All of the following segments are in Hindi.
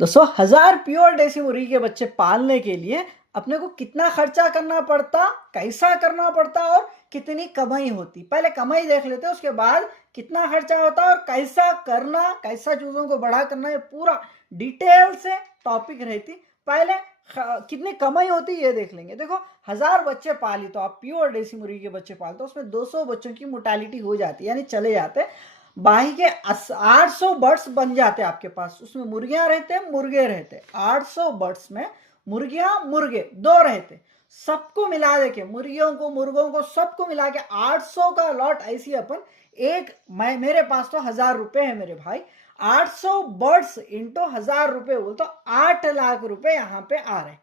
दोस्तों 1000 प्योर देसी मुर्गी के बच्चे पालने के लिए अपने को कितना खर्चा करना पड़ता, कैसा करना पड़ता और कितनी कमाई होती। पहले कमाई देख लेते हैं, उसके बाद कितना खर्चा होता और कैसा करना, कैसा चीजों को बड़ा करना, ये पूरा डिटेल से टॉपिक रहती। पहले कितनी कमाई होती ये देख लेंगे। देखो 1000 बच्चे पाली तो आप प्योर देसी मुर्गी के बच्चे पालते हो, उसमें 200 बच्चों की मोर्टेलिटी हो जाती है, यानी चले जाते। बाकी के 800 बर्ड्स बन जाते आपके पास, उसमें मुर्गियां रहते मुर्गे रहते। 800 बर्ड्स में मुर्गियां मुर्गे दो रहते, सबको मिला देके मुर्गियों को मुर्गों को सबको मिला के 800 का लॉट। ऐसी अपन एक मेरे पास तो 1000 रुपए है मेरे भाई, 800 बर्ड्स इंटू 1000 रुपए बोल तो 8 लाख रुपए यहाँ पे आ रहे।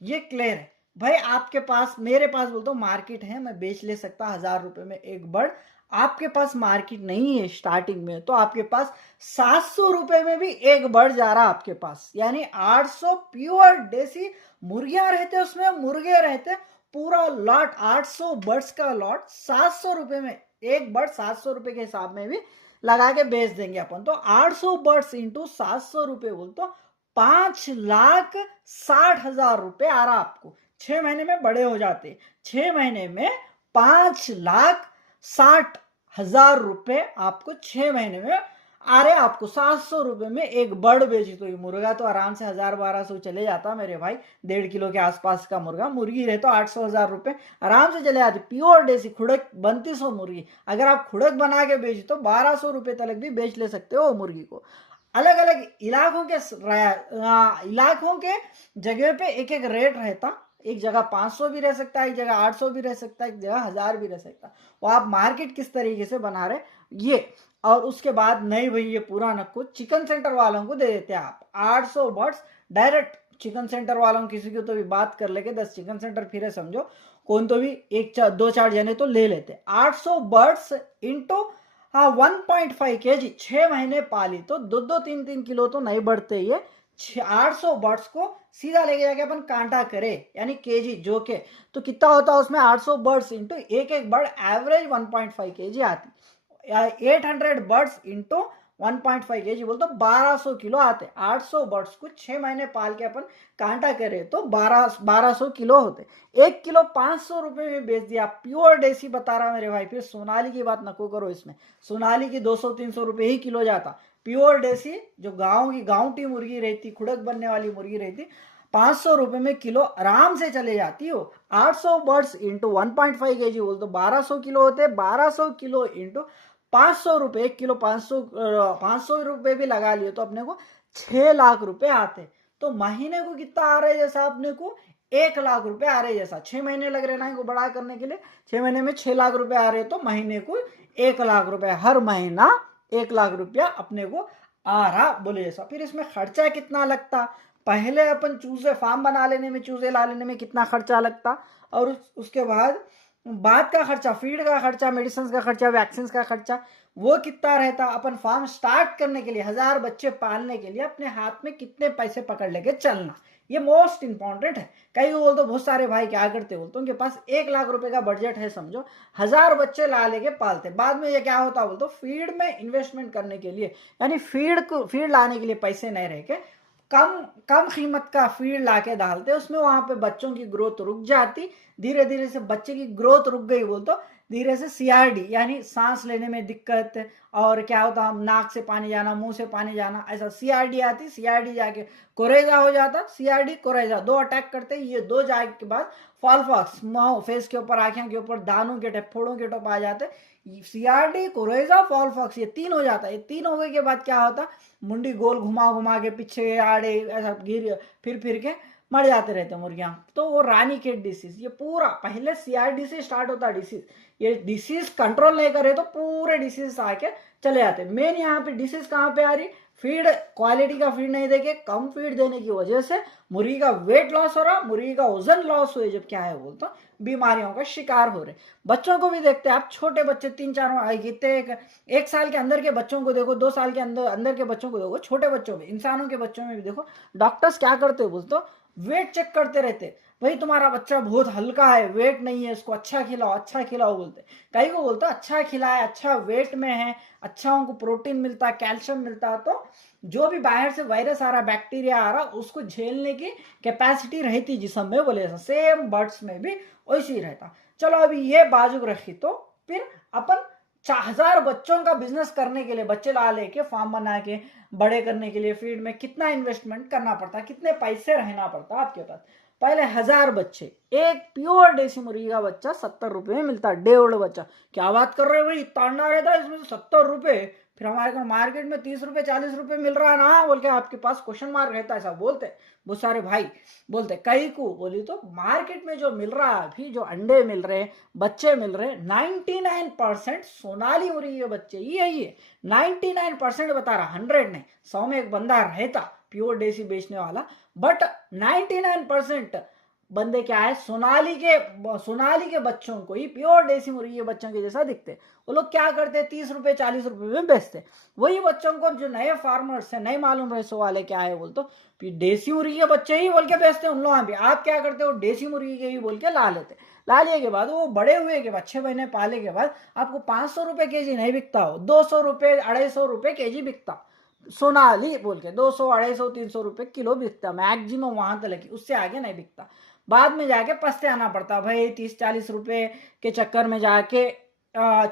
ये क्लियर है भाई। आपके पास मेरे पास बोल तो मार्केट है, मैं बेच ले सकता 1000 रुपए में एक बर्ड। आपके पास मार्केट नहीं है स्टार्टिंग में, तो आपके पास 700 रुपए में भी एक बर्ड जा रहा आपके पास, यानी 800 प्योर देसी मुर्गियां रहते, उसमें मुर्गे रहते। पूरा लॉट 800 बर्ड्स का लॉट 700 रुपए में एक बर्ड, 700 रुपए के हिसाब में भी लगा के बेच देंगे अपन। तो 800 बर्ड्स इंटू 700 रुपए बोल तो 5,60,000 रुपए आ रहा आपको। 6 महीने में बड़े हो जाते, 6 महीने में 5,60,000 रुपए आपको 6 महीने में आ रहे। आपको 700 रुपए में एक बर्ड बेची तो ये मुर्गा तो आराम से 1000-1200 चले जाता मेरे भाई। 1.5 किलो के आसपास का मुर्गा, मुर्गी रहे तो 800,000 रुपए आराम से चले जाते। प्योर देसी खुड़क 3200 मुर्गी, अगर आप खुड़क बना के बेची तो 1200 रुपए तक भी बेच ले सकते हो मुर्गी को। अलग अलग इलाकों के जगह पे एक एक रेट रहता। एक जगह 500 भी रह सकता है, एक जगह 800 भी रह सकता है, एक जगह 1000 भी रह सकता है। वो आप मार्केट किस तरीके से बना रहे ये। और उसके बाद नहीं भाई ये पूरा नक्को चिकन सेंटर वालों को दे देते हैं आप 800 बर्ड्स डायरेक्ट। चिकन सेंटर वालों किसी को तो भी बात कर लेके 10 चिकन सेंटर फिर समझो कौन तो भी एक 2-4 जने तो ले लेते। 800 बर्ड्स इंटू 1.5 kg, 6 महीने पाली तो 2-3 किलो तो नहीं बढ़ते ये। 800 बर्ड्स को सीधा लेके जाके अपन कांटा करे यानी केजी जो के, तो कितना होता है उसमें 800 बर्ड्स इंटू एक बर्ड एवरेज 1.5 kg आती। 800 बर्ड्स इंटू 1.5 kg बोल तो 1200 किलो आते। 800 बर्ड्स को 6 महीने पाल के अपन कांटा करे तो 1200 किलो होते। 1 किलो 500 रुपए में बेच दिया। प्योर देसी बता रहा मेरे भाई। फिर सोनाली की बात नको करो, इसमें सोनाली की 200-300 रुपए ही किलो जाता। प्योर देसी जो गांवटी मुर्गी रहती, खुड़क बनने वाली मुर्गी रहती, 500 रुपए में किलो आराम से चले जाती हो। 800 बर्ड्स इंटू 1.5 kg बोल तो 1200 किलो होते। 1200 किलो इंटू 500 रुपए, 1 किलो 500 रुपए भी लगा लिए तो अपने को 6 लाख रुपए आते। तो महीने को कितना आ रहा है जैसा अपने को 1 लाख रुपए आ रहे जैसा। 6 महीने लग रहे ना इनको बड़ा करने के लिए, 6 महीने में 6 लाख रुपए आ रहे, तो महीने को 1 लाख रुपए, हर महीना 1 लाख रुपया अपने को आ रहा बोले जैसा। फिर इसमें खर्चा कितना लगता, पहले अपन चूजे फार्म बना लेने में, चूजे ला लेने में कितना खर्चा लगता, और उसके बाद का खर्चा, फीड का खर्चा, मेडिसिन का खर्चा, वैक्सीन का खर्चा, वो कितना रहता। अपन फार्म स्टार्ट करने के लिए 1000 बच्चे पालने के लिए अपने हाथ में कितने पैसे पकड़ लेके चलना, ये मोस्ट इंपॉर्टेंट है। कई बोल तो बहुत सारे भाई क्या करते बोलते उनके पास 1 लाख रुपए का बजट है समझो, 1000 बच्चे ला लेके पालते। बाद में ये क्या होता बोलते फीड में इन्वेस्टमेंट करने के लिए, यानी फीड लाने के लिए पैसे नहीं रह के कम कीमत का फीड लाके डालते, उसमें वहां पे बच्चों की ग्रोथ रुक जाती। धीरे धीरे से बच्चे की ग्रोथ रुक गई बोल तो धीरे से सीआरडी यानी सांस लेने में दिक्कत, और क्या होता हम नाक से पानी जाना, मुंह से पानी जाना, ऐसा सीआरडी आती। सीआरडी जाके कोरेजा हो जाता। सीआरडी कोरेजा दो अटैक करते, ये दो जाके के बाद फॉलफॉक्स फेस के ऊपर, आंखों के ऊपर दानों के टेप, फोड़ों के टोप आ जाते। सीआरडी, कोरेजा, फॉलफॉक्स, ये 3 हो जाता। ये 3 हो गए के बाद क्या होता, मुंडी गोल घुमा घुमा के पीछे आड़े ऐसा गिर फिर के मर जाते रहते मुर्गियां। तो वो रानी केट डिसीज, ये पूरा पहले सीआरडी से स्टार्ट होता डिसीज। ये डिसीज कंट्रोल नहीं करे तो पूरे डिसीज आके चले जाते। मेन यहाँ पे डिसीज कहाँ पे आ रही, फीड क्वालिटी का फीड नहीं देके कम फीड देने की वजह से मुर्गी का वेट लॉस हो रहा, मुर्गी का वजन लॉस हुए, जब क्या है बोल तो बीमारियों का शिकार हो रहे। बच्चों को भी देखते हैं आप, छोटे बच्चे 3-4 कितने 1 साल के अंदर के बच्चों को देखो, 2 साल के अंदर के बच्चों को देखो, छोटे बच्चों में, इंसानों के बच्चों में भी देखो, डॉक्टर्स क्या करते हो बोलते वेट चेक करते रहते, भाई तुम्हारा बच्चा बहुत हल्का है, वेट नहीं है, इसको अच्छा खिलाओ अच्छा खिलाओ बोलते। कई को बोलते अच्छा खिलाए, अच्छा वेट में है, अच्छा उनको प्रोटीन मिलता है, कैल्शियम मिलता है, तो जो भी बाहर से वायरस आ रहा, बैक्टीरिया आ रहा, उसको झेलने की कैपेसिटी रहती जिसम में, बोले सेम बर्ड्स में भी वैसे ही रहता। चलो अभी ये बाजू रखी, तो फिर अपन 4,000 बच्चों का बिजनेस करने के लिए, बच्चे ला लेके फार्म बना के बड़े करने के लिए फीड में कितना इन्वेस्टमेंट करना पड़ता है, कितने पैसे रहना पड़ता है आपके पास। पहले 1,000 बच्चे, एक प्योर देसी मुर्गी का बच्चा 70 रुपए में मिलता, 1.5 बच्चा। क्या बात कर रहे हो भाई, इतना अंडा रहता है इसमें 70 रुपए, फिर हमारे को मार्केट में 30 रुपए 40 रुपए मिल रहा है ना, बोल के आपके पास क्वेश्चन मार्क रहता है, ऐसा बोलते बहुत सारे भाई बोलते। कई को बोली तो मार्केट में जो मिल रहा है अभी, जो अंडे मिल रहे हैं, बच्चे मिल रहे हैं, 99% सोनाली मुर्गी के बच्चे ही है ये। 99% बता रहा, 100 नहीं, 100 में एक बंदा रहता प्योर देसी बेचने वाला, बट 99% बंदे क्या है, सोनाली के बच्चों को ही प्योर देसी मुर्गी के बच्चों के जैसा दिखते। वो लोग क्या करते, 30 रुपए 40 रुपए में बेचते। वही बच्चों को जो नए फार्मर्स है, नहीं मालूम रहे सो वाले क्या है, बोल तो देसी मुर्गी के बच्चे ही बोल के बेचते उन लोग भी। आप क्या करते हो, देसी मुर्गी के ही बोल के ला लेते। ला लिए के बाद वो बड़े हुए के बाद 6 महीने पाले के बाद आपको 500 रुपए केजी नहीं बिकता हो, 200 रुपए 250 रुपए केजी बिकता सोनाली बोल के, 200 250 300 रुपए किलो बिकता मैक्सिमम, वहां तक, उससे आगे नहीं बिकता। बाद में जाके पछते आना पड़ता भाई, 30-40 रुपए के चक्कर में जाके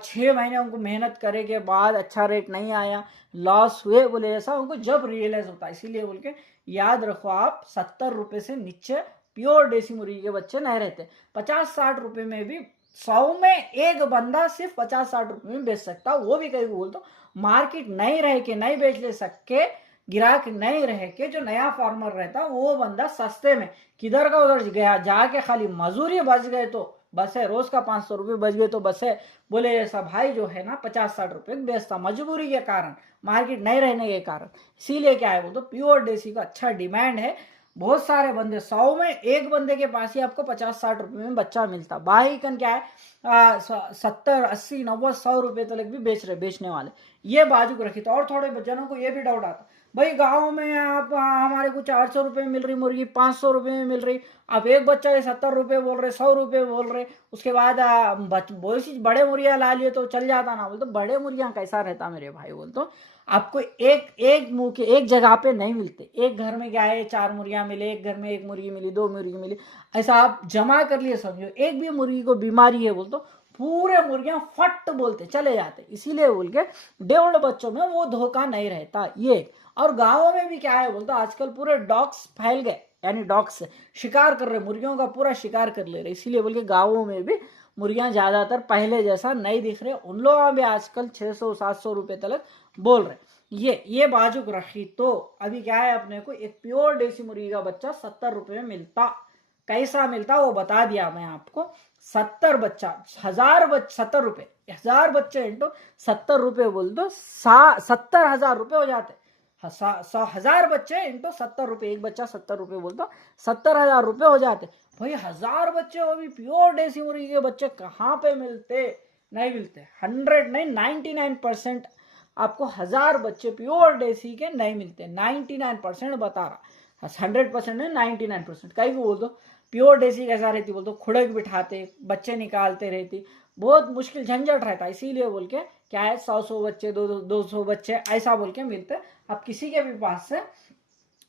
6 महीने उनको मेहनत करे के बाद अच्छा रेट नहीं आया, लॉस हुए बोले, ऐसा उनको जब रियलाइज होता है। इसीलिए बोल के याद रखो आप, 70 रुपए से नीचे प्योर देसी मुर्गी के बच्चे नहीं रहते। 50-60 रुपए में भी 100 में एक बंदा सिर्फ 50-60 रुपए में बेच सकता, वो भी कहीं बोल तो मार्केट नहीं रह के, नहीं बेच ले सके, गिराक नहीं रह के, जो नया फार्मर रहता वो बंदा सस्ते में किधर का उधर गया, जाके खाली मजूरी बच गए तो बस है, रोज का 500 रुपये बच गए तो बस है, बोले ऐसा भाई जो है ना 50-60 रुपए बेचता, मजबूरी के कारण, मार्केट नहीं रहने के कारण। इसीलिए क्या है, वो तो प्योर देसी का अच्छा डिमांड है। बहुत सारे बंदे, 100 में एक बंदे के पास ही आपको 50-60 रुपए में बच्चा मिलता। बाई कन क्या है, 70-80-90-100 रुपए तक भी बेचने वाले। ये बाजू को रखी। तो और थोड़े जनों को ये भी डाउट आता, भाई गाँव में आप हमारे को 400 रुपये में मिल रही मुर्गी, 500 रुपये में मिल रही, आप एक बच्चा ये 70 रुपये बोल रहे, 100 रुपये बोल रहे, उसके बाद बहुत सी बड़े मुर्गियाँ ला लिए तो चल जाता ना। बोल तो बड़े मुर्गियाँ कैसा रहता मेरे भाई, बोल तो आपको एक जगह पे नहीं मिलते। एक घर में क्या है, 4 मुर्गियाँ मिले, एक घर में 1 मुर्गी मिली, 2 मुर्गी मिली, ऐसा आप जमा कर लिए समझो, एक भी मुर्गी को बीमारी है बोल तो पूरे मुर्गियां फट बोलते चले जाते। इसीलिए बोल के 1.5 बच्चों में वो धोखा नहीं रहता ये। और गाँवों में भी क्या है बोलते, आजकल पूरे डॉग्स फैल गए, यानी डॉग्स शिकार कर रहे, मुर्गियों का पूरा शिकार कर ले रहे। इसीलिए बोल के गाँवों में भी मुर्गियां ज्यादातर पहले जैसा नहीं दिख रहे, उन लोगों में आजकल 600-700 रुपए तक बोल रहे। ये बाजू को रखी। तो अभी क्या है, अपने को एक प्योर देसी मुर्गी का बच्चा 70 रुपए में मिलता। कैसा मिलता वो बता दिया मैं आपको। 70 बच्चा, 70 रुपए, 1000 बच्चे इंटू 70 रुपए बोल दो, 70,000 रुपए हो जाते। 1000 बच्चे इंटू 70 रुपए, एक बच्चा 70 रुपए बोल दो, 70,000 रुपए हो जाते। भाई 1000 बच्चे, वो भी प्योर देसी मुर्गी के बच्चे कहाँ पे मिलते, नहीं मिलते। 100 नहीं, 99% आपको 1000 बच्चे प्योर देसी के नहीं मिलते। 99% बता रहा, 100% नहीं, 99%। कहीं भी बोल दो प्योर देसी कैसा रहती, बोल दो खुड़क बिठाते, बच्चे निकालते रहती, बहुत मुश्किल झंझट रहता। इसीलिए बोल के क्या है, 100 बच्चे, 200 बच्चे ऐसा बोल के मिलते। अब किसी के भी पास से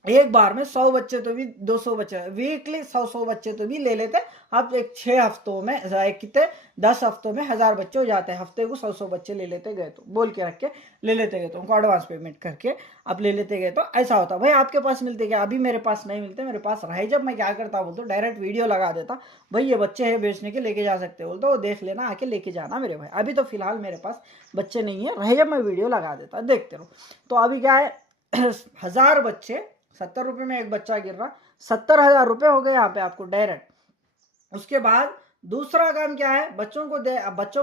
एक बार में 100 बच्चे तो भी, 200 बच्चे, वीकली 100 बच्चे तो भी ले लेते। अब एक 6 हफ्तों में, कितने 10 हफ्तों में 1000 बच्चे हो जाते हैं। हफ्ते को 100 बच्चे ले लेते गए तो, बोल के रख के ले लेते गए तो, उनको एडवांस पेमेंट करके आप ले लेते गए तो ऐसा होता। भाई आपके पास मिलते क्या, अभी मेरे पास नहीं मिलते। मेरे पास रहे जब मैं क्या करता बोलता, डायरेक्ट वीडियो लगा देता, भाई ये बच्चे हैं बेचने के, लेके जा सकते बोलते, वो देख लेना, आके लेके जाना मेरे भाई। अभी तो फिलहाल मेरे पास बच्चे नहीं है, रहे जब मैं वीडियो लगा देता, देखते रहो। तो अभी क्या है 1000 बच्चे, 70 रुपए में एक बच्चा गिर रहा, 70,000 रुपए हो गए यहाँ पे आपको डायरेक्ट। उसके बाद दूसरा काम क्या है, बच्चों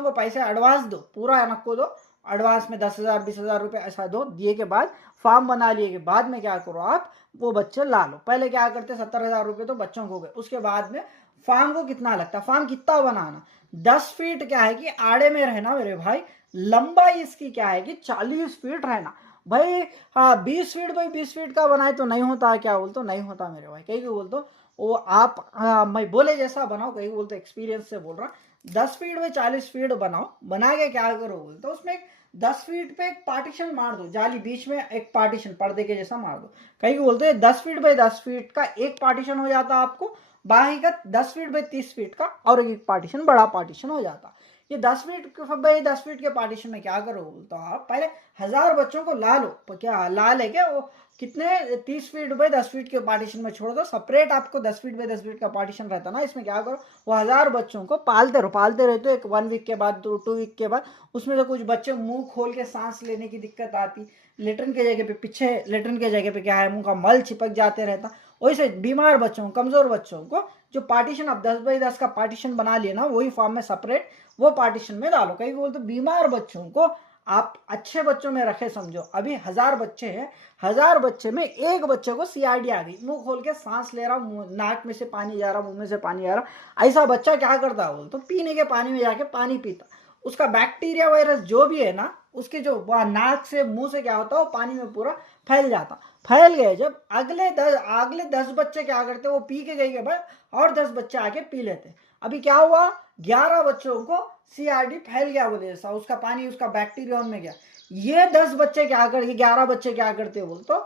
को पैसे एडवांस दो, पूरा नको दो, एडवांस में 10,000 20,000 रुपए ऐसा दो। दिए के बाद फॉर्म बना लिए के बाद में क्या करो आप, वो बच्चे ला लो। पहले क्या करते, 70,000 रुपए तो बच्चों को गए। उसके बाद में फार्म को कितना लगता, फार्म कितना बनाना, 10 फीट क्या है कि आड़े में रहना मेरे भाई, लंबाई इसकी क्या है कि 40 फीट रहना। भाई हाँ 20 फीट बाई 20 फीट का बनाए तो नहीं होता है, क्या बोलते हो, नहीं होता मेरे भाई। कहीं बोलते वो आप मैं बोले जैसा बनाओ, कहीं बोलते एक्सपीरियंस से बोल रहा। 10 फीट बाई 40 फीट बनाओ, बना के क्या करो बोलते उसमें 10 फीट पे एक पार्टीशन मार दो, जाली बीच में एक पार्टीशन पर्दे के जैसा मार दो। कहीं बोलते 10 फीट बाई 10 फीट का एक पार्टीशन हो जाता आपको, बाकी का 10 फीट बाई 30 फीट का और एक पार्टीशन बड़ा पार्टीशन हो जाता। ये 10 फीट भाई 10 फीट के पार्टीशन में क्या करो तो आप पहले 1000 बच्चों को ला लो, क्या ला ले क्या वो कितने 30 फीट बाई 10 फीट के पार्टीशन में छोड़ दो, सेपरेट आपको 10 फीट बाई 10 फीट का पार्टीशन रहता ना, इसमें क्या करो वो 1000 बच्चों को पालते रहो, पालते रहते हो। एक 1 वीक के बाद 2 वीक के बाद उसमें से कुछ बच्चे मुंह खोल के सांस लेने की दिक्कत आती, लेटरिन के जगह पे पीछे लेटरिन के जगह पे क्या है मुंह का मल चिपक जाते रहता। वैसे बीमार बच्चों कमजोर बच्चों को जो पार्टीशन आप 10 बाई 10 का पार्टीशन बना लिए ना, वही फॉर्म में सेपरेट वो पार्टीशन में डालो। कहीं बोलते बीमार बच्चों को आप अच्छे बच्चों में रखे समझो। अभी 1000 बच्चे हैं, 1000 बच्चे में एक बच्चे को सीआरडी आ गई, मुंह खोल के सांस ले रहा, नाक में से पानी जा रहा, मुंह में से पानी आ रहा, ऐसा बच्चा क्या करता बोल तो पीने के पानी में जाके पानी पीता, उसका बैक्टीरिया वायरस जो भी है ना उसके जो नाक से मुंह से क्या होता है वो पानी में पूरा फैल जाता। फैल गए जब अगले 10 बच्चे क्या करते वो पी के गए भाई, और 10 बच्चे आके पी लेते। अभी क्या हुआ 11 बच्चों को सीआरडी फैल गया बोले ऐसा, उसका पानी उसका बैक्टीरिया में गया। ये 10 बच्चे क्या कर, ये 11 बच्चे क्या करते बोल तो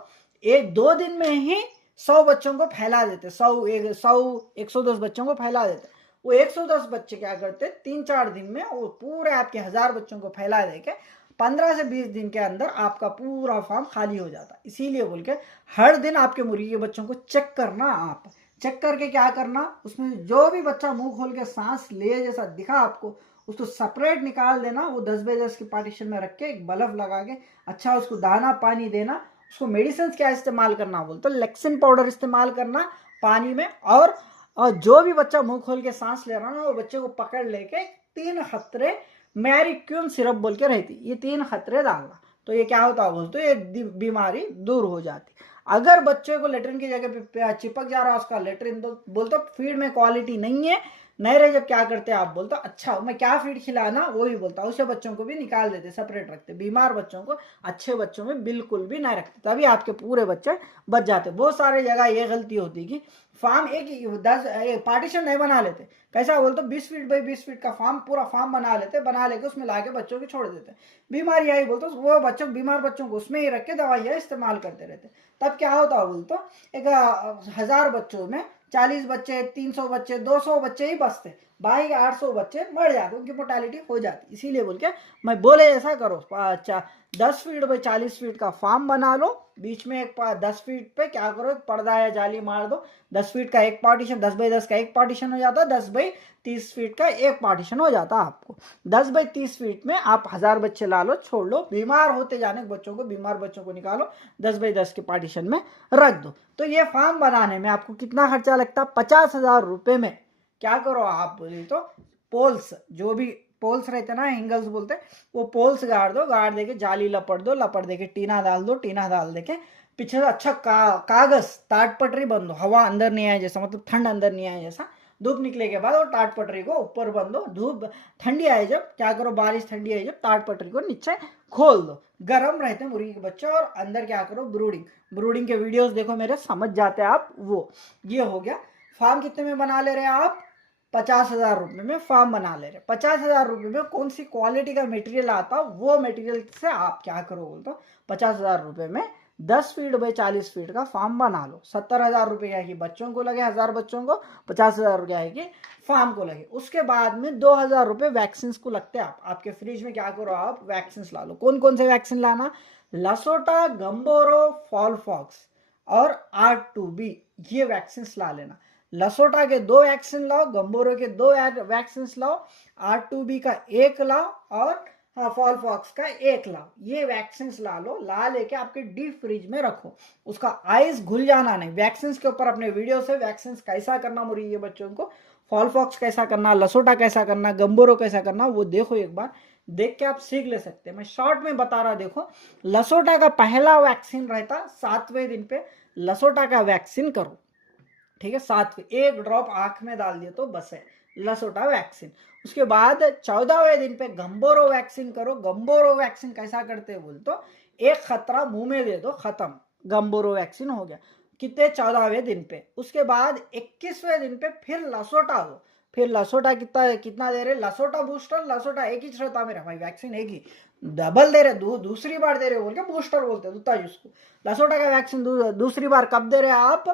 1-2 दिन में ही 100 बच्चों को फैला देते, 100-110 बच्चों को फैला देते। वो 110 बच्चे क्या करते 3-4 दिन में वो पूरे आपके 1000 बच्चों को फैला देके 15 से 20 दिन के अंदर आपका पूरा फार्म खाली हो जाता। इसीलिए बोल के हर दिन आपके मुर्गी के बच्चों को चेक करना, आप चेक करके क्या करना उसमें जो भी बच्चा मुंह खोल के सांस ले जैसा दिखा आपको उसको सेपरेट निकाल देना, वो 10 बाई 10 के पार्टीशन में रख के एक बल्ब लगा के अच्छा उसको दाना पानी देना। उसको मेडिसिन क्या इस्तेमाल करना बोल तो लेक्सिन पाउडर इस्तेमाल करना पानी में, और जो भी बच्चा मुंह खोल के सांस ले रहा ना वो बच्चे को पकड़ लेके 3 खतरे मैरिक्यूम सिरप बोल के रहती, ये 3 खतरे डालना, तो ये क्या होता है बोल तो ये बीमारी दूर हो जाती। अगर बच्चे को लेटरिन की जगह पे चिपक जा रहा है उसका लेटरिन, तो बोलते फीड में क्वालिटी नहीं है, नहीं रहे जब क्या करते हैं आप बोलते अच्छा मैं क्या फीड खिलाना वो भी बोलता, उसे बच्चों को भी निकाल देते सेपरेट रखते, बीमार बच्चों को अच्छे बच्चों में बिल्कुल भी नहीं रखते, तभी आपके पूरे बच्चे बच जाते। बहुत सारे जगह ये गलती होती कि फार्म एक 10 पार्टीशन नहीं बना लेते, कैसा बोलते 20 फीट बाई 20 फीट का फार्म पूरा फार्म बना लेते, बना लेके उसमें लाके बच्चों को छोड़ देते, बीमारी आई बोलते वो बच्चों बीमार बच्चों को उसमें ही रख के दवाइयाँ इस्तेमाल करते रहते। तब क्या होता बोलते एक 1000 बच्चों में 40 बच्चे 300 बच्चे 200 बच्चे ही बचते, बाकी के 800 बच्चे मर जाते, उनकी मोर्टेलिटी हो जाती। इसीलिए बोल के मैं बोले ऐसा करो 10 फीट बाई 40 फीट का फार्म बना लो, बीच में एक 10 फीट पे क्या करो एक पर्दा या जाली मार दो, 10 फीट का एक पार्टीशन 10 बाई 10 का एक पार्टीशन हो जाता, 10 बाई 30 फीट का एक पार्टीशन हो जाता आपको। 10 बाई 30 फीट में आप 1000 बच्चे ला लो, छोड़ लो, बीमार होते जाने बच्चों को बीमार बच्चों को निकालो 10 बाई 10 के पार्टीशन में रख दो। तो ये फार्म बनाने में आपको कितना खर्चा लगता 50,000 रुपए में। क्या करो आप बोले तो पोल्स जो भी पोल्स रहते ना एंगल्स बोलते, वो पोल्स गाड़ दो, गाड़ देके जाली लपट दो, लपट देके टीना डाल दो, टीना डाल देके पीछे से अच्छा कागज टाट पटरी बंद दो, हवा अंदर नहीं आए जैसा, मतलब ठंड अंदर नहीं आए जैसा, धूप निकले के बाद वो टाट पटरी को ऊपर बंद दो, धूप ठंडी आए जब क्या करो बारिश ठंडी आई जब टाट पटरी को नीचे खोल दो, गर्म रहते हैं मुर्गी के बच्चे, और अंदर क्या करो ब्रूडिंग के वीडियोस देखो मेरे, समझ जाते हैं आप वो। ये हो गया फार्म कितने में बना ले रहे हैं आप 50,000 रुपये में फार्म बना ले रहे। 50,000 रुपये में कौन सी क्वालिटी का मटेरियल आता वो मटेरियल से आप क्या करो बोल तो 50,000 रुपये में 10 फीट बाई 40 फीट का फार्म बना लो। 70,000 रुपये आएगी बच्चों को लगे, 1000 बच्चों को 50,000 रुपये आएगी फार्म को लगे। उसके बाद में 2,000 रुपये वैक्सीन को लगते हैं। आपके फ्रिज में क्या करो आप वैक्सीन ला लो। कौन कौन से वैक्सीन लाना, लसोटा, गंबोरो, फॉल फॉक्स और R2B, ये वैक्सीन ला लेना। लसोटा के 2 वैक्सीन लाओ, गंबोरो के 2 वैक्सीन लाओ, R2B का 1 लाओ और फॉल फॉक्स का 1 लाओ। ये वैक्सीन ला लो, ला लेके आपके डीप फ्रिज में रखो, उसका आइस घुल जाना नहीं। वैक्सीन के ऊपर अपने वीडियो से वैक्सीन कैसा करना मुर्गी के बच्चों को, फॉल फॉक्स कैसा करना, लसोटा कैसा करना, गंबोरो कैसा करना, वो देखो एक बार, देख के आप सीख ले सकते हैं। मैं शॉर्ट में बता रहा, देखो लसोटा का पहला वैक्सीन रहता 7वें दिन पे लसोटा का वैक्सीन करो, ठीक है। 7वें 1 ड्रॉप आंख में डाल दिए तो बस है लसोटा वैक्सीन। उसके बाद 14वें दिन पे गंबोरो वैक्सीन करो। गंबोरो वैक्सीन कैसा करते हैं बोल तो एक खतरा मुंह में दे दो, खत्म, गंबोरो वैक्सीन हो गया। कितने 14वें दिन पे। उसके बाद 21वें दिन पे फिर लसोटा दो। फिर लसोटा कितना दे रहे, लसोटा बूस्टर, लसोटा एक ही रहता मेरा भाई, वैक्सीन एक ही, डबल दे रहे, दूसरी बार दे रहे बोल के बूस्टर बोलते हैं दूसरा उसको। लसोटा का वैक्सीन दूसरी बार कब दे रहे आप,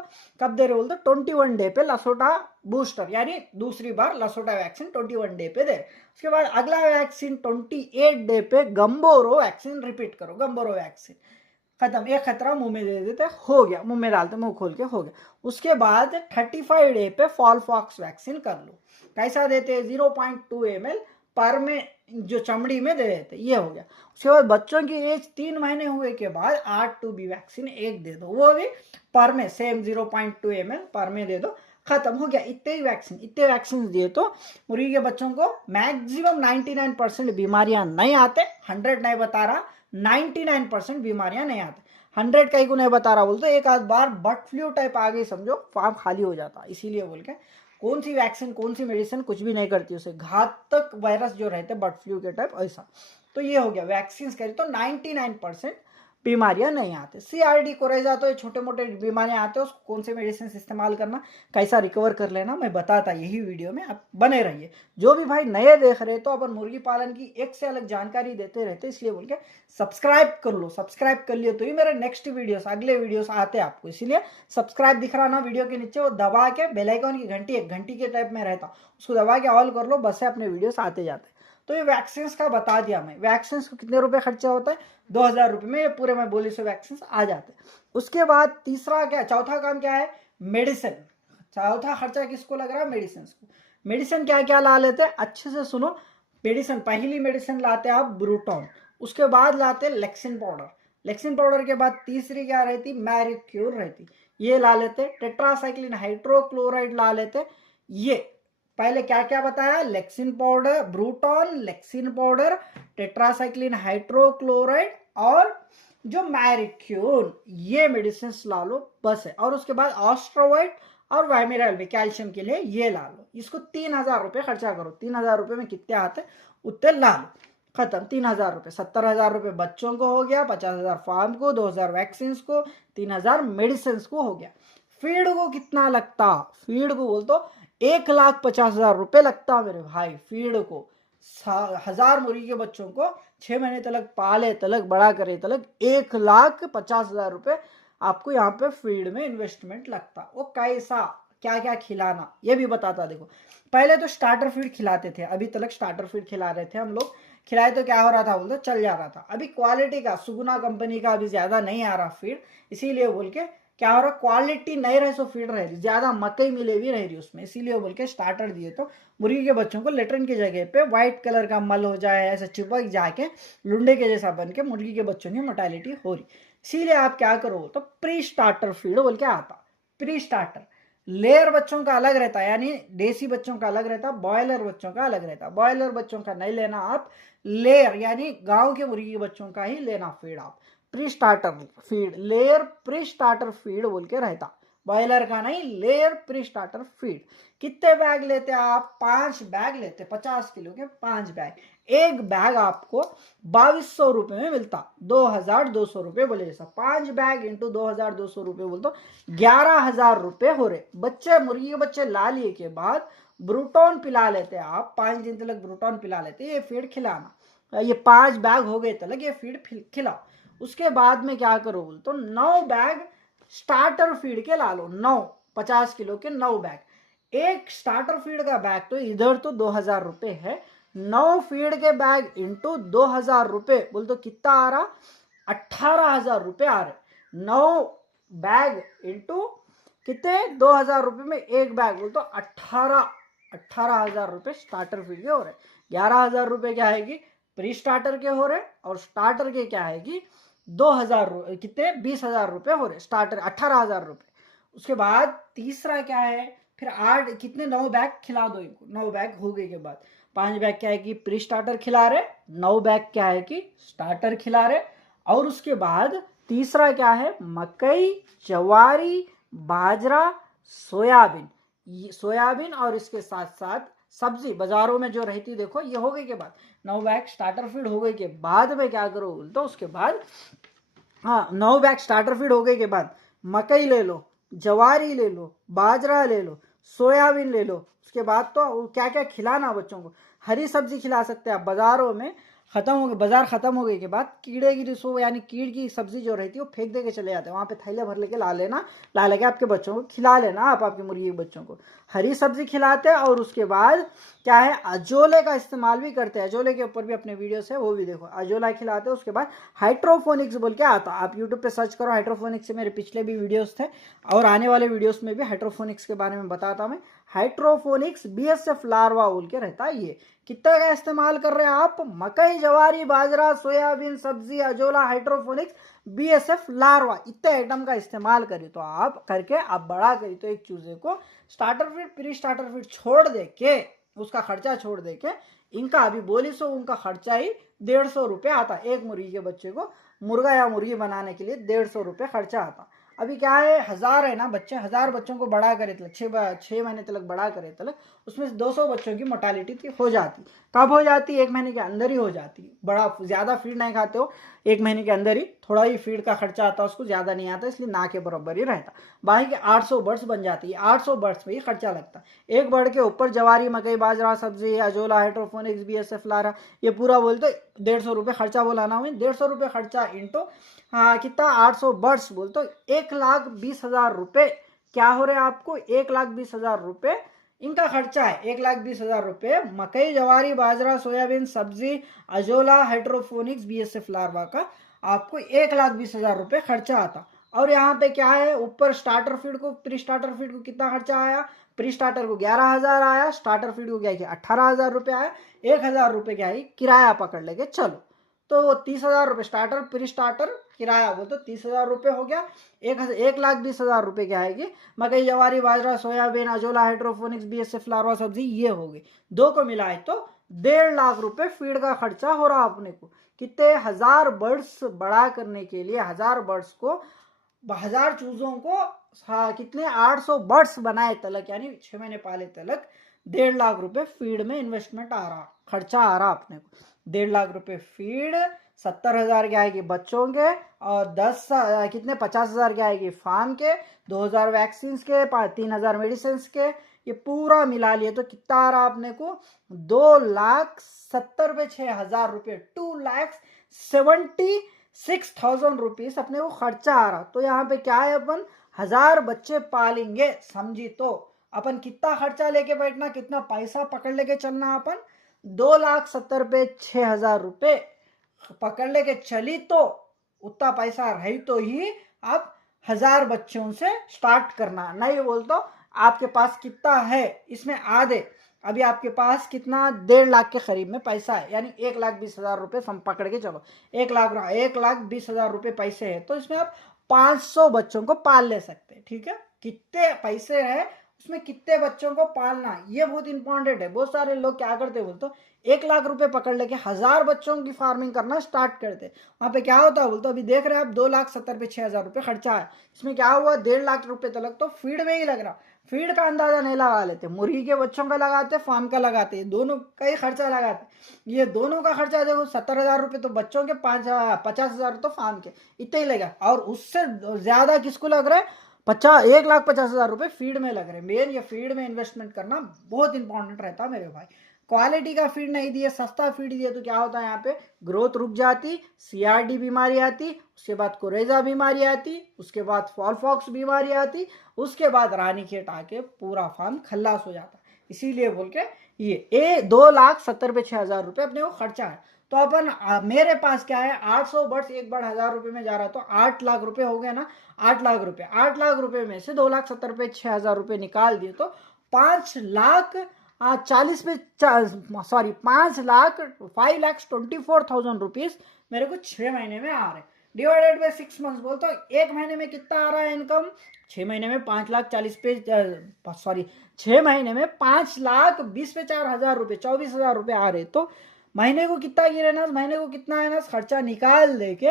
कब दे रहे बोलते 21 डे पे लसोटा बूस्टर, यानी दूसरी बार लसोटा वैक्सीन 21 डे पे दे। उसके बाद अगला वैक्सीन 28 डे पे गंबोरो वैक्सीन रिपीट करो, गंबोरो वैक्सीन खत्म। एक खतरा मुंह में दे देते, हो गया, मुंह में डालते, मुंह खोल के हो गया। उसके बाद 35 डे पे फॉल फॉक्स वैक्सीन कर लो। कैसा देते हैं, 0.2 ml पर में जो चमड़ी में दे देते, ये हो गया। उसके बाद बच्चों की एज 3 महीने हुए के बाद R2B वैक्सीन एक दे दो, वो भी पर में सेम 0.2 ml पर में दे दो, खत्म हो गया। इतने वैक्सीन दिए तो मुर्गी के बच्चों को मैक्सिमम 99% बीमारियां नहीं आते, 100 नहीं बता रहा, 99% बीमारियां नहीं आती। 100 कहीं को नहीं बता रहा बोलते, एक आध बार बर्ड फ्लू टाइप आ गई समझो, फार्म खाली हो जाता। इसीलिए बोल के कौन सी वैक्सीन कौन सी मेडिसिन कुछ भी नहीं करती, उसे घातक वायरस जो रहते बर्ड फ्लू के टाइप ऐसा। तो ये हो गया वैक्सीन करें तो 99% बीमारियां नहीं आते। CRD कोरेजा तो ये छोटे मोटे बीमारियां आते हैं, उसको कौन से मेडिसिन इस्तेमाल करना, कैसा रिकवर कर लेना, मैं बताता यही वीडियो में, आप बने रहिए। जो भी भाई नए देख रहे तो अपन मुर्गी पालन की एक से अलग जानकारी देते रहते, इसलिए बोल के सब्सक्राइब कर लो। सब्सक्राइब कर लियो तो ही मेरे नेक्स्ट वीडियोस, अगले वीडियोस आते हैं आपको, इसीलिए सब्सक्राइब दिख रहा ना वीडियो के नीचे, वो दबा के बेल आइकन की घंटी, एक घंटी के टाइप में रहता, उसको दबा के ऑल कर लो, बस से अपने वीडियोस आते जाते। तो ये वैक्सीन का बता दिया मैं, वैक्सीन को कितने रुपए खर्चा होता है, 2000 रुपये में ये पूरे मैं बोली से वैक्सीन आ जाते हैं। उसके बाद तीसरा क्या, चौथा काम क्या है, मेडिसिन। चौथा खर्चा किसको लग रहा है, मेडिसिन को। मेडिसिन क्या क्या ला लेते हैं, अच्छे से सुनो। मेडिसिन, पहली मेडिसिन लाते हैं आप ब्रूटॉन, उसके बाद लाते हैं लेक्सिन पाउडर, लेक्सिन पाउडर के बाद तीसरी क्या रहती, मैरिक्यूर रहती, ये ला लेते। टेट्रासाइक्लिन हाइड्रोक्लोराइड ला लेते। ये पहले क्या क्या बताया, लेक्सिन पाउडर, ब्रूटॉन, लेक्सिन पाउडर, टेट्रासाइक्लिन हाइड्रोक्लोराइड और जो मैरिक्यून, ये मेडिसिन ला लो बस है। और उसके बाद ऑस्ट्रोवाइट और वाइमेरल भी कैल्शियम के लिए ये ला लो। इसको 3000 रुपये खर्चा करो, 3000 रुपये में कितने आते उतने ला लो, खत्म। 3000 रुपये, 70,000 रुपये बच्चों को हो गया, 50,000 फार्म को, 2000 वैक्सीन को, 3000 मेडिसिन को हो गया। फीड को कितना लगता, फीड को बोल तो 1,50,000 रुपये लगता मेरे भाई फीड को। 1000 मुर्गी के बच्चों को 6 महीने तलक पाले तलक बड़ा करे तलक 1,50,000 रुपये आपको यहाँ पे फीड में इन्वेस्टमेंट लगता। वो कैसा, क्या क्या खिलाना ये भी बताता। देखो पहले तो स्टार्टर फीड खिलाते थे, अभी तक स्टार्टर फीड खिला रहे थे हम लोग, खिलाए तो क्या हो रहा था बोलते चल जा रहा था। अभी क्वालिटी का, सुगुना कंपनी का अभी ज्यादा नहीं आ रहा फीड, इसीलिए बोल के क्या हो रहा, क्वालिटी नहीं रहे सो फीड रह रही, ज्यादा मकई मिले भी रह रही उसमें, इसीलिए बोल के स्टार्टर दिए तो मुर्गी के बच्चों को लेटरिन की जगह पे व्हाइट कलर का मल हो जाए, ऐसा चिपक जाके लुंडे के जैसा बन के मुर्गी के बच्चों की मोर्टेलिटी हो रही। इसीलिए आप क्या करो तो प्री स्टार्टर फीड बोल के आता। प्री स्टार्टर लेयर बच्चों का अलग रहता है, यानी देसी बच्चों का अलग रहता, बॉयलर बच्चों का अलग रहता। बॉयलर बच्चों का नहीं लेना आप, लेयर यानी गांव के मुर्गी के बच्चों का ही लेना फीड आप। Pre starter feed, layer pre starter feed बोल के रहता, बॉयलर का नहीं, लेयर प्री स्टार्टर फीड। कितने बैग लेते आप, 5 बैग लेते, 50 किलो के 5 बैग। एक बैग आपको 2200 रुपये में मिलता, 2200 रुपये बोले जैसा, 5 बैग इंटू 2200 रुपये बोल तो 11,000 रुपये हो रहे। बच्चे, मुर्गी के बच्चे ला लिए के बाद ब्रूटॉन पिला लेते आप, 5 दिन तक ब्रूटॉन पिला लेते, ये फीड खिलाना। ये 5 बैग हो गए तक ये फीड खिलाओ। उसके बाद में क्या करो बोल तो 9 बैग स्टार्टर फीड के ला लो, 9 50 किलो के 9 बैग। एक स्टार्टर फीड का बैग तो इधर तो 2000 रुपये है, 9 फीड के बैग इंटू 2000 रुपये बोल तो कितना आ रहा, 18,000 रुपये आ रहे। 9 बैग इंटू कितने, 2000 रुपये में एक बैग बोल तो 18,000 रुपये स्टार्टर फीड के हो रहे। 11,000 रुपये क्या है कि प्री स्टार्टर के हो रहे, और स्टार्टर के क्या है कि 2000 कितने 20,000 रुपये हो रहे, स्टार्टर 18,000 रुपये। उसके बाद तीसरा क्या है, फिर 8 कितने 9 बैग खिला दो इनको। 9 बैग हो गए के बाद 5 बैग क्या है कि प्री स्टार्टर खिला रहे, 9 बैग क्या है कि स्टार्टर खिला रहे। और उसके बाद तीसरा क्या है, मकई, ज्वारी, बाजरा, सोयाबीन और इसके साथ साथ सब्जी बाजारों में जो रहती देखो, ये हो गई के बाद 9 बैग स्टार्टर फीड हो गई के बाद में क्या करो तो उसके बाद हाँ 9 बैग स्टार्टर फीड हो गए के बाद मकई ले लो, जवारी ले लो, बाजरा ले लो, सोयाबीन ले लो। उसके बाद तो क्या क्या खिलाना बच्चों को, हरी सब्जी खिला सकते हैं आप। बाजारों में बाजार खत्म हो गए के बाद कीड़े की रिसो यानी कीड़ की सब्जी जो रहती है वो फेंक दे के चले जाते हैं, वहाँ पे थैले भर लेके ला लेना, ला लेके आपके बच्चों को खिला लेना। आप आपकी मुर्गी के बच्चों को हरी सब्जी खिलाते हैं। और उसके बाद क्या है, अजोले का इस्तेमाल भी करते हैं। अजोले के ऊपर भी अपने वीडियोस है, वो भी देखो। अजोला खिलाते हैं। उसके बाद हाइड्रोफोनिक्स बोल के आता, आप यूट्यूब पे सर्च करो हाइड्रोफोनिक्स से, मेरे पिछले भी वीडियोस थे और आने वाले वीडियोस में भी हाइड्रोफोनिक्स के बारे में बताता मैं। हाइड्रोफोनिक्स BSF लार्वा बोल के रहता है। ये कितना का इस्तेमाल कर रहे हैं आप, मकई, जवारी, बाजरा, सोयाबीन, सब्जी, अजोला, हाइड्रोफोनिक्स, BSF लार्वा, इतने आइटम का इस्तेमाल करिए तो आप करके आप बड़ा करिए तो एक चूजे को starter feed, pre starter feed छोड़ दे के, उसका खर्चा छोड़ दे के, इनका अभी बोली सो उनका खर्चा ही 150 रुपये आता। एक मुर्गी के बच्चे को मुर्गा या मुर्गी बनाने के लिए 150 रुपये खर्चा आता। अभी क्या है, 1000 है ना बच्चे, 1000 बच्चों को बड़ा करे तलक, 6 महीने तक बड़ा करे तलक, उसमें 200 बच्चों की मोर्टालिटी हो जाती। कब हो जाती, 1 महीने के अंदर ही हो जाती। बड़ा ज़्यादा फीड नहीं खाते हो, 1 महीने के अंदर ही थोड़ा ही फीड का खर्चा आता, उसको ज़्यादा नहीं आता, इसलिए ना के बराबर ही रहता। बाकी के 800 बर्ड्स बन जाती है, 800 बर्ड्स में ही खर्चा लगता। एक बर्ड के ऊपर जवारी, मकई, बाजरा, सब्जी, अजोला, हाइड्रोफोनिक्स, BSF लारा, ये पूरा बोलते 150 रुपये खर्चा बोलाना हुई। 150 रुपये खर्चा इंटू कितना, 800 बर्ड्स बोल तो 1,20,000 रुपये क्या हो रहे हैं आपको, 1,20,000 रुपये इनका खर्चा है। 1,20,000 रुपये मकई, जवारी, बाजरा, सोयाबीन, सब्जी, अजोला, हाइड्रोफोनिक्स, BSF लार्वा का आपको 1,20,000 रुपये खर्चा आता। और यहाँ पे क्या है, ऊपर स्टार्टर फीड को, प्री स्टार्टर फीड को कितना खर्चा आया, प्री स्टार्टर को 11,000 आया, स्टार्टर फीड को क्या कि 18,000 रुपये आया, 1,000 रुपये क्या है किराया पकड़ लेके चलो, तो 30,000 रुपये स्टार्टर, प्री स्टार्टर, किराया वो तो 30,000 रुपये हो गया। 1,20,000 रुपये क्या है कि मकई, जवारी, बाजरा, soybean, azolla, hydroponics, BSF larva, सब्जी, ये हो गई। दो को मिलाए तो 1.5 लाख रुपये फीड का खर्चा हो रहा अपने को। कितने 1000 बर्ड्स बड़ा करने के लिए, 1000 बर्ड्स को, 1000 चूजों को, हाँ कितने 800 बर्ड्स बनाए तलक, यानी 6 महीने पाले तलक 1.5 लाख रुपए फीड में इन्वेस्टमेंट आ रहा, खर्चा आ रहा अपने को। 1.5 लाख रुपए फीड, 70,000 के आएगी बच्चों के, और 10 कितने 50,000 के आएगी फार्म के, 2,000 वैक्सीन के, 3,000 मेडिसिन के, ये पूरा मिला लिए तो कितना आ रहा अपने को, 2,70,06,000 रुपये, 2,76,000 रुपीज अपने को खर्चा आ रहा। तो यहाँ पे क्या है, अपन 1000 बच्चे पालेंगे, समझी तो अपन कितना खर्चा लेके बैठना, कितना पैसा पकड़ लेके चलना, अपन 2,70,06,000 रुपये पकड़ लेके चली तो उतना पैसा रही तो ही आप 1000 बच्चों से स्टार्ट करना। नहीं बोल तो आपके पास कितना है, इसमें आधे अभी आपके पास कितना 1.5 लाख के करीब में पैसा है, यानी 1,20,000 रुपये हम पकड़ के चलो, 1,20,000 रुपये पैसे है, तो इसमें आप 500 बच्चों को पाल ले सकते हैं। ठीक है, कितने पैसे है उसमें कितने बच्चों को पालना, ये बहुत इंपॉर्टेंट है। बहुत सारे लोग क्या करते बोलते 1 लाख रुपए पकड़ लेके 1000 बच्चों की फार्मिंग करना स्टार्ट करते, वहां पे क्या होता है बोलते, अभी देख रहे हैं आप 2,70,06,000 रुपये खर्चा है, इसमें क्या हुआ 1.5 लाख रुपए तक तो फीड में ही लग रहा। फीड का अंदाजा नहीं लगा लेते, मुर्गी के बच्चों का लगाते, फार्म का लगाते, दोनों का ही खर्चा लगाते। ये दोनों का खर्चा देखो 70,000 रुपये तो बच्चों के, 50,000 तो फार्म के, इतने ही लगा। और उससे ज्यादा किसको लग रहा है, 1,50,000 रुपये फीड में लग रहे। मेन ये फीड में इन्वेस्टमेंट करना बहुत इंपॉर्टेंट रहता है मेरे भाई। क्वालिटी का फीड नहीं दिए, सस्ता फीड दिए तो क्या होता है, यहाँ पे ग्रोथ रुक जाती, CRD बीमारी आती, उसके बाद कोरेजा बीमारी आती, उसके बाद फॉल फॉक्स बीमारी आती, उसके बाद रानीखेत आके पूरा फार्म खल्लास हो जाता। इसीलिए बोल के ये 2,70,06,000 रुपये अपने को खर्चा है। तो अपन मेरे पास क्या है, 800 बर्ड्स, एक बार 1000 रुपये में जा रहा, तो 8 लाख रुपये हो गए ना। 8 लाख रुपये, 8 लाख रुपये में से 2,70,06,000 रुपये निकाल दिए तो 5,24,000 रुपीज मेरे को 6 महीने में आ रहे, डिवाइडेड बाय 6 मंथ्स बोल तो 1 महीने में कितना आ रहा है इनकम, 6 महीने में 6 महीने में 5,20,000 पे 4,000 रुपये, 24,000 रुपये आ रहे। तो महीने को कितना गिरे ना, महीने को कितना है ना, खर्चा निकाल दे के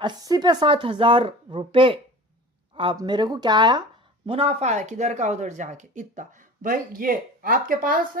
80 पे 7,000 रुपये आप मेरे को क्या आया, मुनाफा है, किधर का उधर जाके इतना। भाई ये आपके पास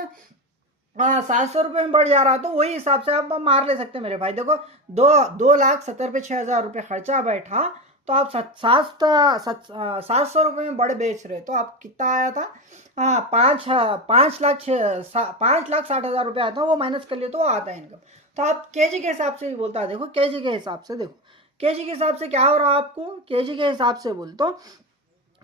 हाँ 700 रुपये में बढ़ जा रहा, तो वही हिसाब से आप मार ले सकते हैं मेरे भाई। देखो 2 2 लाख 70 पे 6,000 रुपये खर्चा बैठा, तो आप 700 रुपये में बड़े बेच रहे, तो आप कितना आया था? हाँ 5 लाख 60 हजार रुपये आता है, वो माइनस कर लिए तो वो आता है इनकम। तो आप केजी के हिसाब से ही बोलता है, देखो केजी के हिसाब से देखो, केजी के हिसाब से क्या हो रहा है आपको, केजी के हिसाब से बोल तो